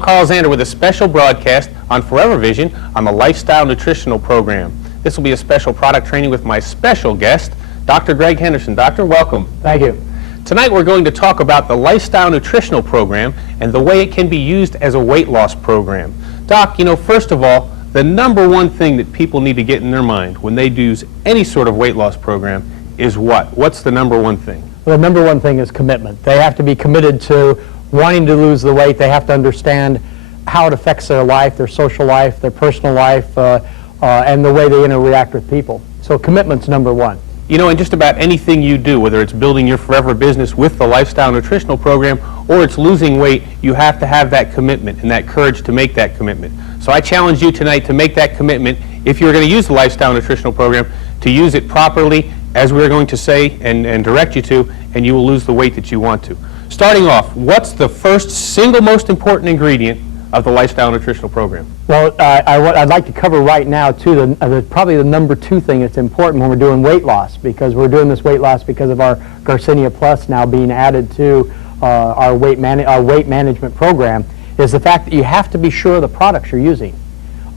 Carl Zander with a special broadcast on ForeverVision on the LifeStyle Nutritional program. This will be a special product training with my special guest, Dr. Greg Henderson. Doctor, welcome. Thank you. Tonight we're going to talk about the LifeStyle Nutritional program and the way it can be used as a weight loss program. Doc, first of all, the number one thing that people need to get in their mind when they do any sort of weight loss program is what? What's the number one thing? Well, the number one thing is commitment. They have to be committed to wanting to lose the weight. They have to understand how it affects their life, their social life, their personal life, and the way they interact with people. So commitment's number one. In just about anything you do, whether it's building your forever business with the LifeStyle Nutritional program or it's losing weight, you have to have that commitment and that courage to make that commitment. So I challenge you tonight to make that commitment, if you're going to use the LifeStyle Nutritional program, to use it properly, as we're going to say and direct you to, and you will lose the weight that you want to. Starting off, what's the first single most important ingredient of the LifeStyle Nutritional program? Well, I'd like to cover right now, too, probably the number two thing that's important when we're doing weight loss, because we're doing this weight loss because of our Garcinia Plus now being added to our weight management program, is the fact that you have to be sure of the products you're using.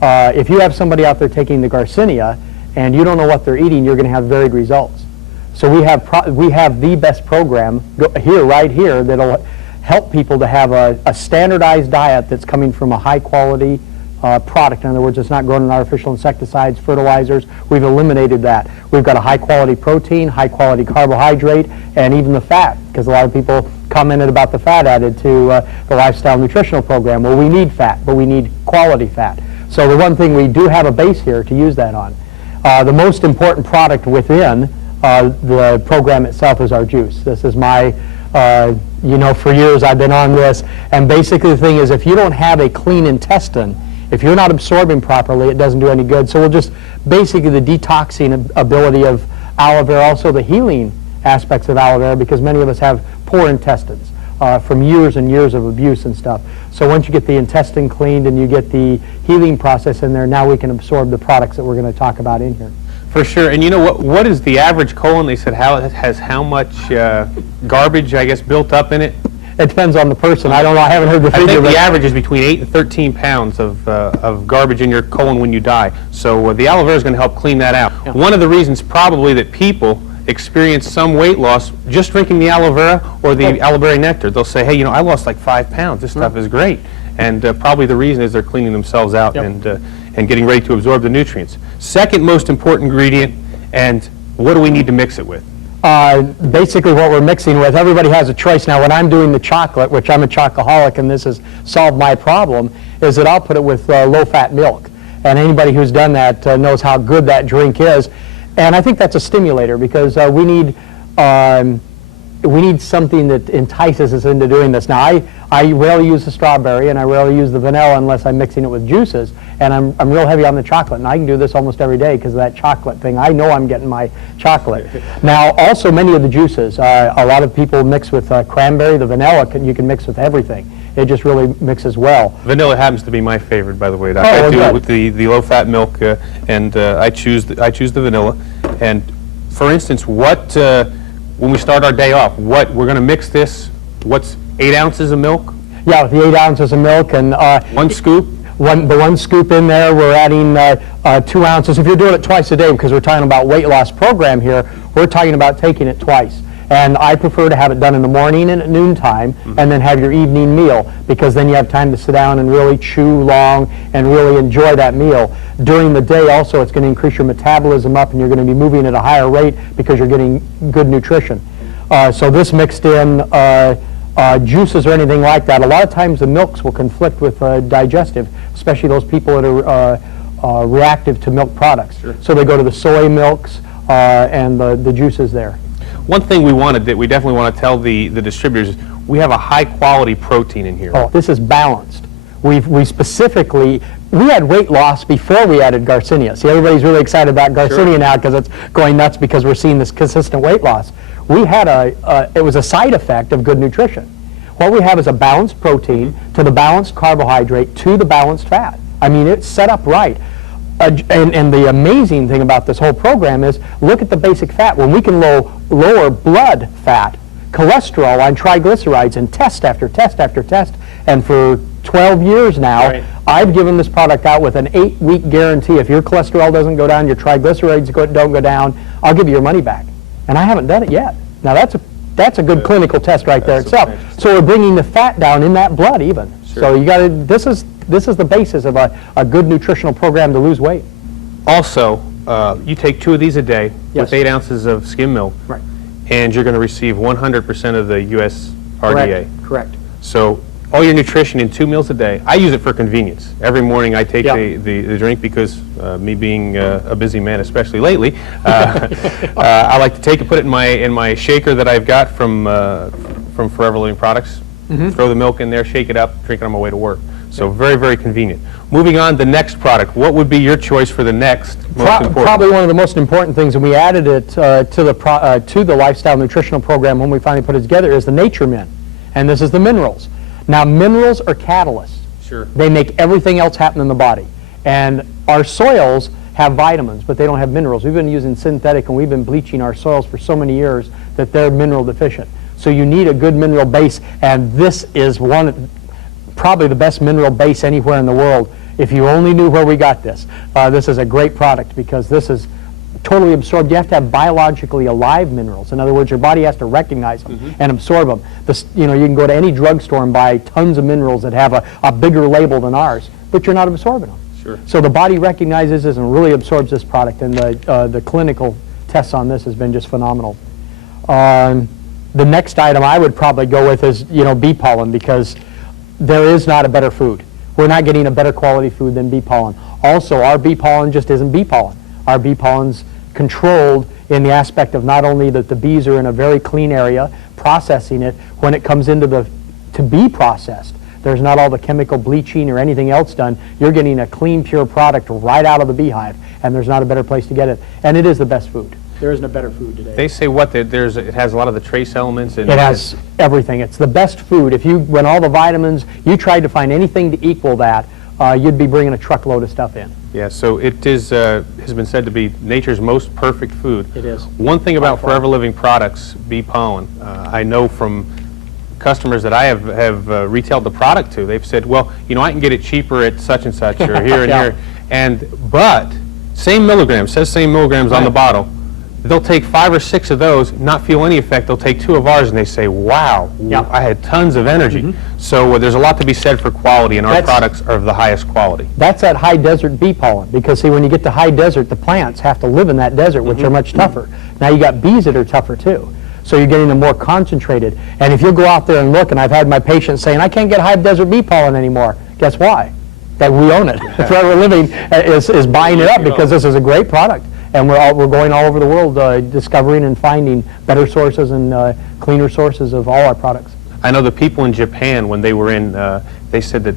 If you have somebody out there taking the Garcinia and you don't know what they're eating, you're going to have varied results. So we have the best program right here that'll help people to have a standardized diet that's coming from a high-quality product. In other words, it's not grown in artificial insecticides, fertilizers. We've eliminated that. We've got a high-quality protein, high-quality carbohydrate, and even the fat, because a lot of people commented about the fat added to the LifeStyle Nutritional program. Well, we need fat, but we need quality fat. So the one thing we do have a base here to use that on. The most important product within the program itself is our juice. This is my, for years I've been on this, and basically the thing is, if you don't have a clean intestine, if you're not absorbing properly, it doesn't do any good. So we'll just, basically the detoxing ability of aloe vera, also the healing aspects of aloe vera, because many of us have poor intestines from years and years of abuse and stuff. So once you get the intestine cleaned and you get the healing process in there, now we can absorb the products that we're going to talk about in here. For sure. And what is the average colon? They said it has how much garbage, I guess, built up in it? It depends on the person. I don't know. I haven't heard the figure. I think the average is between 8 and 13 pounds of garbage in your colon when you die. So the aloe vera is going to help clean that out. Yeah. One of the reasons probably that people experience some weight loss just drinking the aloe vera or the aloe berry nectar. They'll say, hey, I lost like 5 pounds. This stuff is great. And probably the reason is they're cleaning themselves out and getting ready to absorb the nutrients. Second most important ingredient, and what do we need to mix it with? Basically what we're mixing with, everybody has a choice. Now when I'm doing the chocolate, which I'm a chocoholic and this has solved my problem, is that I'll put it with low-fat milk. And anybody who's done that knows how good that drink is. And I think that's a stimulator, because we need something that entices us into doing this. Now, I rarely use the strawberry and I rarely use the vanilla unless I'm mixing it with juices. And I'm real heavy on the chocolate, and I can do this almost every day because of that chocolate thing. I know I'm getting my chocolate. Now, also many of the juices, a lot of people mix with cranberry. The vanilla you can mix with everything. It just really mixes well. Vanilla happens to be my favorite, by the way, Doc. Oh, I do it with the low-fat milk, and I choose the vanilla. And for instance, when we start our day off, we're going to mix this, what's 8 ounces of milk? Yeah, with the 8 ounces of milk and 1 scoop? The 1 scoop in there, we're adding 2 ounces. If you're doing it twice a day, because we're talking about weight loss program here, we're talking about taking it twice. And I prefer to have it done in the morning and at noontime, and then have your evening meal, because then you have time to sit down and really chew long and really enjoy that meal. During the day also, it's going to increase your metabolism up, and you're going to be moving at a higher rate because you're getting good nutrition. So this mixed in juices or anything like that, a lot of times the milks will conflict with digestive, especially those people that are reactive to milk products. Sure. So they go to the soy milks and the juices there. One thing we definitely want to tell the distributors is we have a high quality protein in here. Oh, this is balanced. We had weight loss before we added Garcinia. See, everybody's really excited about Garcinia now because it's going nuts because we're seeing this consistent weight loss. We had it was a side effect of good nutrition. What we have is a balanced protein to the balanced carbohydrate to the balanced fat. I mean, it's set up right. And the amazing thing about this whole program is, look at the basic fat. When we can lower blood fat, cholesterol on triglycerides, and test after test after test, and for 12 years now. Right. I've given this product out with an 8-week guarantee. If your cholesterol doesn't go down, your triglycerides don't go down, I'll give you your money back. And I haven't done it yet. Now that's a good clinical test right there itself. So we're bringing the fat down in that blood even. Sure. So you got to. This is the basis of a good nutritional program to lose weight. Also, you take 2 of these a day Yes. with 8 ounces of skim milk, Right. and you're going to receive 100% of the U.S. RDA. Correct. So all your nutrition in 2 meals a day. I use it for convenience. Every morning I take Yeah. the drink because me being a busy man, especially lately, I like to take it, put it in my shaker that I've got from Forever Living Products. Throw the milk in there, shake it up, drink it on my way to work. So very, very convenient. Moving on, the next product. What would be your choice for the next most important? Probably one of the most important things, and we added it to the Lifestyle Nutritional Program when we finally put it together, is the Nature Min. And this is the minerals. Now, minerals are catalysts. Sure. They make everything else happen in the body. And our soils have vitamins, but they don't have minerals. We've been using synthetic, and we've been bleaching our soils for so many years that they're mineral deficient. So you need a good mineral base, and this is probably the best mineral base anywhere in the world. If you only knew where we got this. This is a great product because this is totally absorbed. You have to have biologically alive minerals. In other words, your body has to recognize them and absorb them. You can go to any drugstore and buy tons of minerals that have a bigger label than ours, but you're not absorbing them. Sure. So the body recognizes this and really absorbs this product, and the clinical tests on this has been just phenomenal. The next item I would probably go with is bee pollen, because there is not a better food. We're not getting a better quality food than bee pollen. Also, our bee pollen just isn't bee pollen. Our bee pollen's controlled in the aspect of not only that the bees are in a very clean area processing it, when it comes into to be processed, there's not all the chemical bleaching or anything else done. You're getting a clean, pure product right out of the beehive, and there's not a better place to get it. And it is the best food. There isn't a better food today. They say what? It has a lot of the trace elements. And it has everything. It's the best food. When all the vitamins, you tried to find anything to equal that, you'd be bringing a truckload of stuff in. Yeah, so it is, has been said to be nature's most perfect food. It is. One thing about Forever Living Products, bee pollen, I know from customers that I have retailed the product to, they've said, well, I can get it cheaper at such and such or here and Yeah. here. But same milligrams, says same milligrams on the bottle. They'll take 5 or 6 of those, not feel any effect. They'll take 2 of ours and they say, wow, Yeah. I had tons of energy. So there's a lot to be said for quality, and our products are of the highest quality. That's that high desert bee pollen, because see, when you get to high desert, the plants have to live in that desert, which are much tougher. Now you got bees that are tougher too. So you're getting them more concentrated. And if you go out there and look, and I've had my patients saying, I can't get high desert bee pollen anymore. Guess why? That we own it. Forever Living is buying it up because this is a great product. And we're going all over the world discovering and finding better sources and cleaner sources of all our products. I know the people in Japan, when they were in, they said that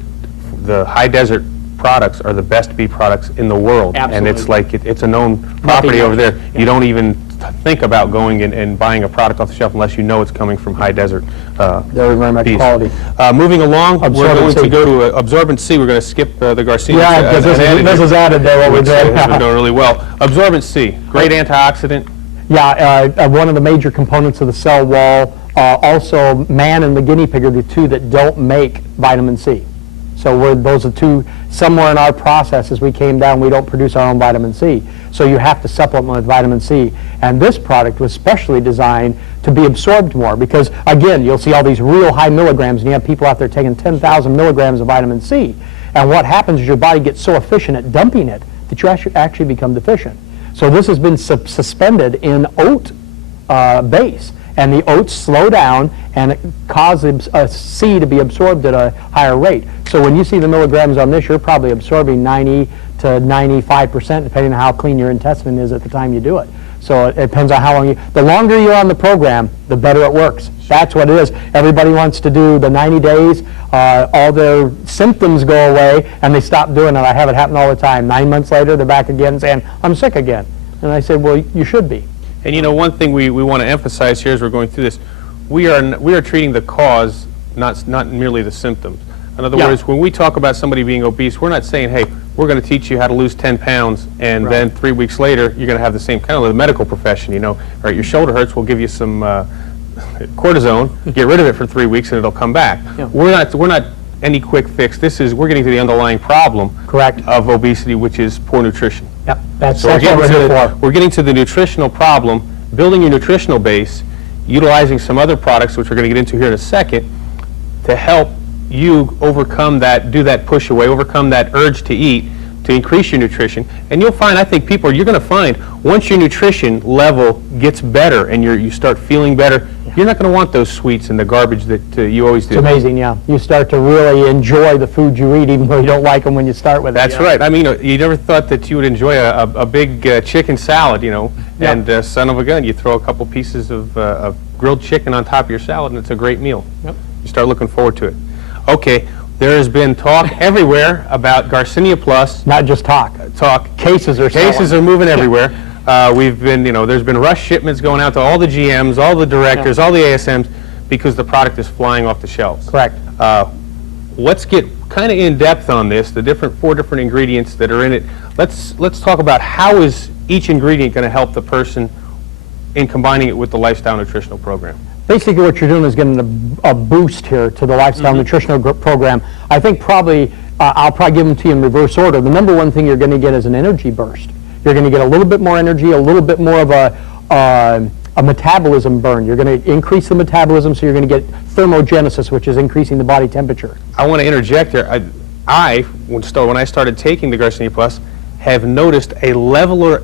the high desert products are the best bee products in the world. Absolutely. And it's like, it's a known property over there. Yeah. You don't even think about going and buying a product off the shelf unless you know it's coming from high desert Very, very much bees. quality. Moving along, we're going Absorbent to C. go to Absorbent C. We're going to skip the Garcinia. Yeah, because this is added there, what we which did. has been doing really well. Absorbent C, great antioxidant. Yeah, one of the major components of the cell wall. Also, man and the guinea pig are the 2 that don't make vitamin C. So those are 2, somewhere in our process as we came down, we don't produce our own vitamin C. So you have to supplement with vitamin C. And this product was specially designed to be absorbed more because, again, you'll see all these real high milligrams, and you have people out there taking 10,000 milligrams of vitamin C. And what happens is your body gets so efficient at dumping it that you actually become deficient. So this has been suspended in oat base. And the oats slow down and it causes C to be absorbed at a higher rate. So when you see the milligrams on this, you're probably absorbing 90 to 95%, depending on how clean your intestine is at the time you do it. So it depends on how long the longer you're on the program, the better it works. That's what it is. Everybody wants to do the 90 days, all their symptoms go away, and they stop doing it. I have it happen all the time. 9 months later, they're back again saying, I'm sick again. And I said, well, you should be. And one thing we want to emphasize here as we're going through this, we are treating the cause, not merely the symptoms. In other words, when we talk about somebody being obese, we're not saying, hey, we're going to teach you how to lose 10 pounds, and then 3 weeks later, you're going to have the same kind of the medical profession, all right, your shoulder hurts, we'll give you some cortisone, get rid of it for 3 weeks, and it'll come back. We're not any quick fix. We're getting to the underlying problem Correct. of obesity, which is poor nutrition. Yep, that's So what we're here for. we're getting to the nutritional problem, building your nutritional base, utilizing some other products, which we're going to get into here in a second, to help you overcome that, do that push away, overcome that urge to eat, to increase your nutrition. And you'll find, I think you're going to find, once your nutrition level gets better and you start feeling better, you're not going to want those sweets and the garbage that you always do. It's amazing, yeah. You start to really enjoy the food you eat, even though you don't like them when you start with it. That's right. I mean, you never thought that you would enjoy a big chicken salad, Yeah. and son of a gun, you throw a couple pieces of grilled chicken on top of your salad, and it's a great meal. Yep. You start looking forward to it. Okay, there has been talk everywhere about Garcinia Plus. Not just talk. Cases are selling. Cases are moving everywhere. We've been, there's been rush shipments going out to all the GMs, all the directors, all the ASMs, because the product is flying off the shelves. Correct. Let's get kind of in depth on this, the four different ingredients that are in it. Let's talk about how is each ingredient going to help the person in combining it with the Lifestyle Nutritional Program. Basically what you're doing is getting a boost here to the Lifestyle Nutritional Program. I think I'll probably give them to you in reverse order. The number one thing you're going to get is an energy burst. You're going to get a little bit more energy, a little bit more of a metabolism burn. You're going to increase the metabolism, so you're going to get thermogenesis, which is increasing the body temperature. I want to interject here. When I started taking the Garcinia Plus, have noticed a leveler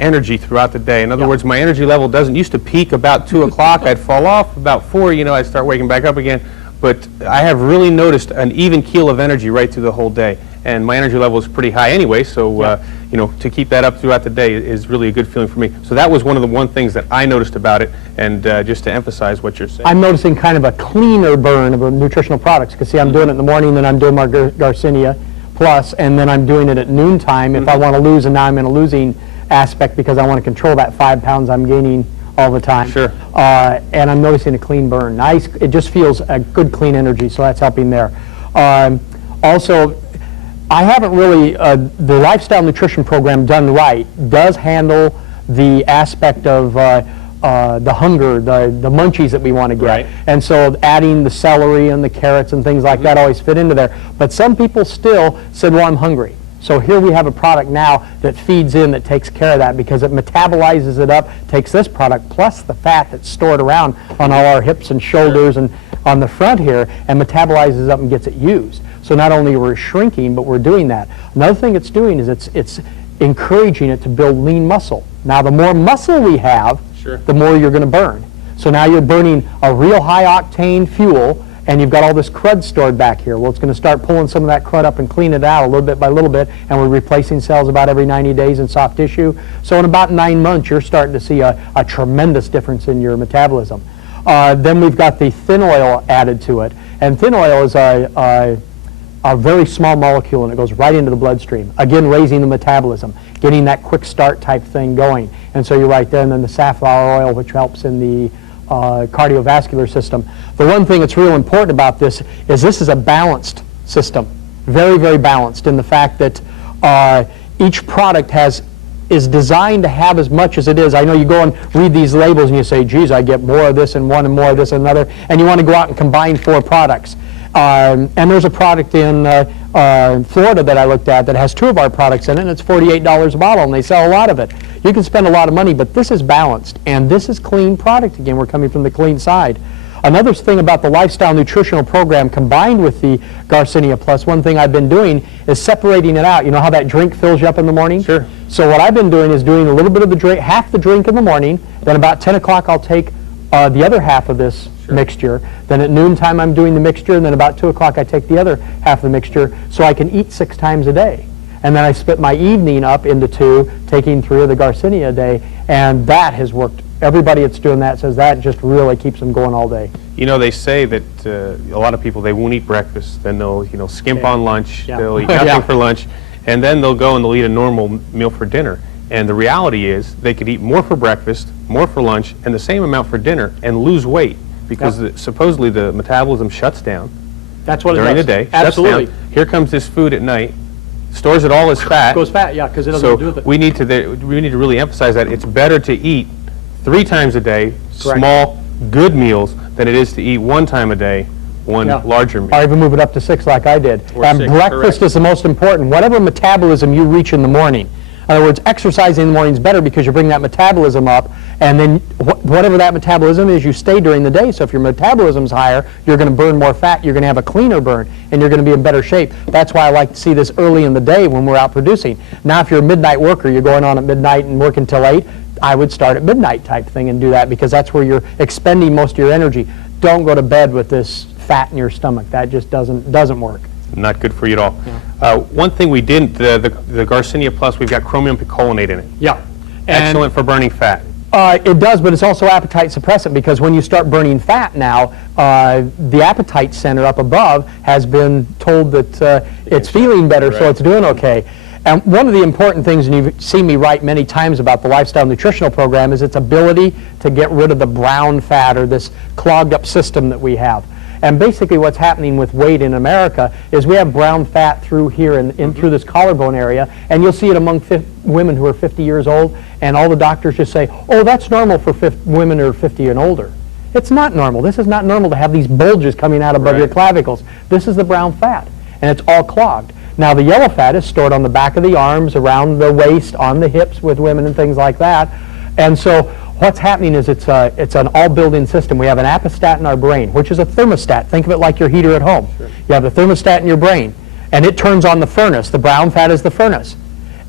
energy throughout the day. In other words, my energy level doesn't used to peak about 2 o'clock. I'd fall off about 4, I'd start waking back up again. But I have really noticed an even keel of energy right through the whole day. And my energy level is pretty high anyway, so to keep that up throughout the day is really a good feeling for me. So that was one of the things that I noticed about it, and just to emphasize what you're saying. I'm noticing kind of a cleaner burn of the nutritional products, because see, I'm doing it in the morning, then I'm doing my Garcinia Plus, and then I'm doing it at noontime if I want to lose, and now I'm in a losing aspect because I want to control that 5 pounds I'm gaining all the time. Sure. And I'm noticing a clean burn. Nice. It just feels a good, clean energy, so that's helping there. Also, I haven't really, the Lifestyle Nutrition Program done right does handle the aspect of the hunger, the munchies that we want to get. Right. And so adding the celery and the carrots and things like that always fit into there. But some people still said, well, I'm hungry. So here we have a product now that feeds in, that takes care of that, because it metabolizes it up, takes this product plus the fat that's stored around on all our hips and shoulders and on the front here, and metabolizes up and gets it used. So not only we're shrinking, but we're doing that. Another thing it's doing is it's encouraging it to build lean muscle. Now the more muscle we have, the more you're going to burn. So now you're burning a real high octane fuel, and you've got all this crud stored back here. Well, it's going to start pulling some of that crud up and clean it out a little bit by little bit, and we're replacing cells about every 90 days in soft tissue. So in about 9 months, you're starting to see a tremendous difference in your metabolism. Then we've got the thin oil added to it, and thin oil is a very small molecule, and it goes right into the bloodstream. Again, raising the metabolism, getting that quick start type thing going. And so you're right there, and then the safflower oil, which helps in the cardiovascular system. The one thing that's real important about this is a balanced system, very, very balanced in the fact that each product is designed to have as much as it is. I know you go and read these labels and you say, geez, I get more of this in one and more of this in another, and you want to go out and combine 4 products. And there's a product in Florida that I looked at that has 2 of our products in it, and it's $48 a bottle, and they sell a lot of it. You can spend a lot of money, but this is balanced, and this is clean product. Again, we're coming from the clean side. Another thing about the Lifestyle Nutritional Program combined with the Garcinia Plus, one thing I've been doing is separating it out. You know how that drink fills you up in the morning? Sure. So what I've been doing is doing a little bit of the drink, half the drink in the morning, then about 10 o'clock I'll take the other half of this mixture. Then at noontime I'm doing the mixture, and then about 2 o'clock I take the other half of the mixture, so I can eat 6 times a day. And then I split my evening up into 2, taking 3 of the Garcinia a day, and that has worked. Everybody that's doing that says that just really keeps them going all day. You know, they say that a lot of people, they won't eat breakfast, then they'll skimp on lunch, they'll eat nothing for lunch, and then they'll go and they'll eat a normal meal for dinner. And the reality is they could eat more for breakfast, more for lunch, and the same amount for dinner and lose weight, because supposedly the metabolism shuts down. That's what during it does. the day. Absolutely. Shuts down. Here comes this food at night, stores it all as fat. Goes fat, yeah, because it doesn't do with it. We need to really emphasize that it's better to eat 3 times a day, small, good meals, than it is to eat 1 time a day, one Yeah. larger meal. Or even move it up to 6 like I did. Or And 6, breakfast correct. is the most important. Whatever metabolism you reach in the morning. In other words, exercising in the morning is better because you bring that metabolism up, and then whatever that metabolism is, you stay during the day. So if your metabolism's higher, you're going to burn more fat, you're going to have a cleaner burn, and you're going to be in better shape. That's why I like to see this early in the day when we're out producing. Now, if you're a midnight worker, you're going on at midnight and working till 8, I would start at midnight type thing and do that because that's where you're expending most of your energy. Don't go to bed with this fat in your stomach. That just doesn't work. Not good for you at all. One thing we didn't, the Garcinia Plus, we've got chromium picolinate in it. Yeah. Excellent for burning fat. It does, but it's also appetite suppressant because when you start burning fat now, the appetite center up above has been told that it's feeling better, so it's doing okay. And one of the important things, and you've seen me write many times about the Lifestyle Nutritional Program, is its ability to get rid of the brown fat or this clogged up system that we have. And basically what's happening with weight in America is we have brown fat through here and through this collarbone area, and you'll see it among women who are 50 years old, and all the doctors just say, oh, that's normal for women who are 50 and older. It's not normal. This is not normal to have these bulges coming out above your clavicles. This is the brown fat, and it's all clogged. Now, the yellow fat is stored on the back of the arms, around the waist, on the hips with women and things like that. And so what's happening is it's an all-built-in system. We have an apostat in our brain, which is a thermostat. Think of it like your heater at home. Sure. You have the thermostat in your brain, and it turns on the furnace. The brown fat is the furnace.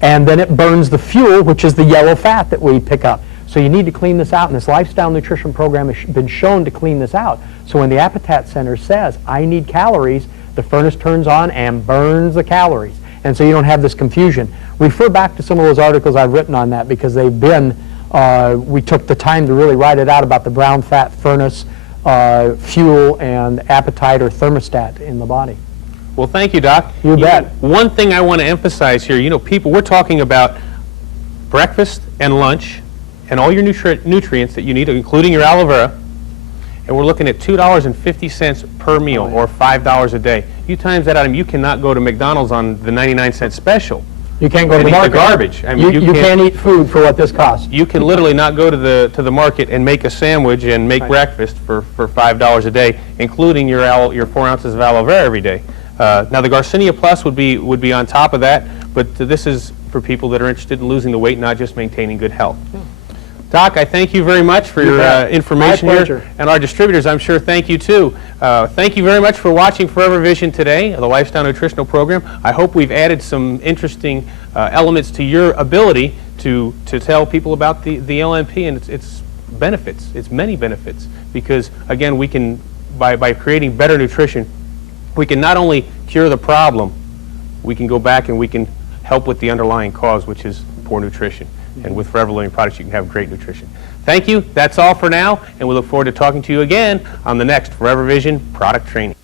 And then it burns the fuel, which is the yellow fat that we pick up. So you need to clean this out, and this Lifestyle Nutrition Program has been shown to clean this out. So when the appetite center says, I need calories, the furnace turns on and burns the calories. And so you don't have this confusion. Refer back to some of those articles I've written on that because they've been, we took the time to really write it out about the brown fat furnace, fuel, and appetite or thermostat in the body. Well, thank you, Doc. You bet. One thing I want to emphasize here, people, we're talking about breakfast and lunch and all your nutrients that you need, including your aloe vera, and we're looking at $2.50 per meal, or $5 a day. You times that out, you cannot go to McDonald's on the 99-cent special. You can't go to the eat market. the garbage. I mean, you can't eat food for what this costs. You can literally not go to the market and make a sandwich and make breakfast for $5 a day, including your 4 ounces of aloe vera every day. Now the Garcinia Plus would be on top of that, but this is for people that are interested in losing the weight, not just maintaining good health. Doc, I thank you very much for your information here, and our distributors, I'm sure, thank you too. Thank you very much for watching ForeverVision today, the Lifestyle Nutritional Program. I hope we've added some interesting elements to your ability to tell people about the LNP and its benefits, its many benefits, because again, we can, by creating better nutrition, we can not only cure the problem, we can go back and we can help with the underlying cause, which is poor nutrition. And with Forever Living products, you can have great nutrition. Thank you. That's all for now, and we look forward to talking to you again on the next ForeverVision product training.